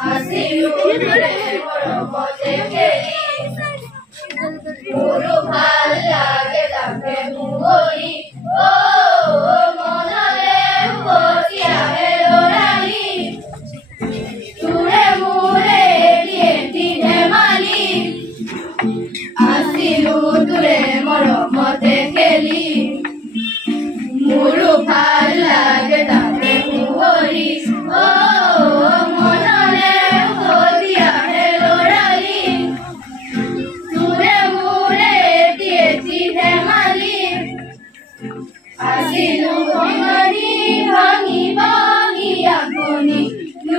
Así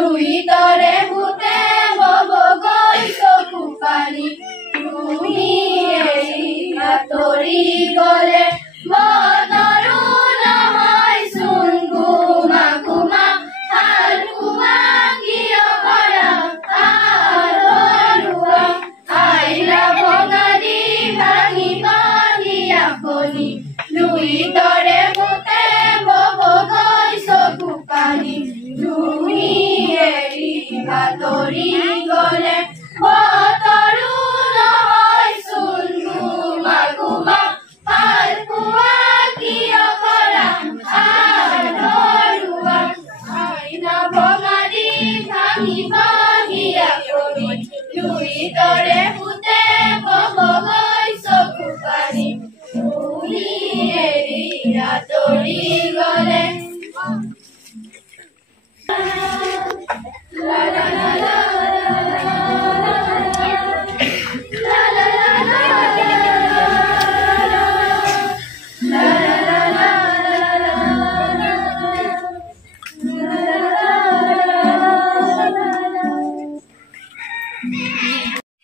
লুইতৰে ভূতে বব গৈ চকু পানী তুমি আঁতৰি গলে মনৰো নহয় চোন গুমা গুমা হালুৱা কিয় কৰা আৰুৱা আইলা ভঙাদি ভাঙি ভাঙি আপুনি লুইতৰে ভূতে বব গৈ চকু পানী তুমি আঁতৰি গলে বতৰো নহয় চোন গুমা গুমা হালুৱা কিয় কৰা আৰুৱা আইলা ভঙাদি ভাঙি ভাঙি আপুনি লুইতৰে ভূতে বব গৈ চকু পানী তুমি আঁতৰি গলে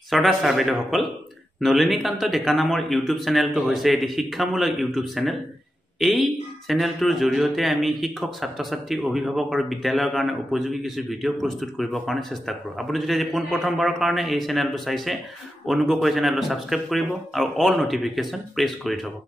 শ্ৰোতা ছাৰ-বাইদেউসকল, নলিনীকান্ত ডেকা নামৰ ইউটিউব চেনেলটো হৈছে এটি শিক্ষামূলক ইউটিউব চেনেল। এই চেনেলটোৰ জৰিয়তে আমি শিক্ষক ছাত্ৰ ছাত্ৰী অভিভাৱক আৰু বিদ্যালয়ৰ কাৰণে উপযোগী কিছু ভিডিঅ' প্ৰস্তুত কৰিবৰ কাৰণে চেষ্টা কৰোঁ। আপুনি যদি আজি পোনপ্ৰথমবাৰৰ কাৰণে এই চেনেলটো চাইছে অনুগ্ৰহ কৰি চেনেলটো ছাবস্ক্ৰাইব কৰিব আৰু অল নটিফিকেশ্যন প্ৰেছ কৰি থ'ব।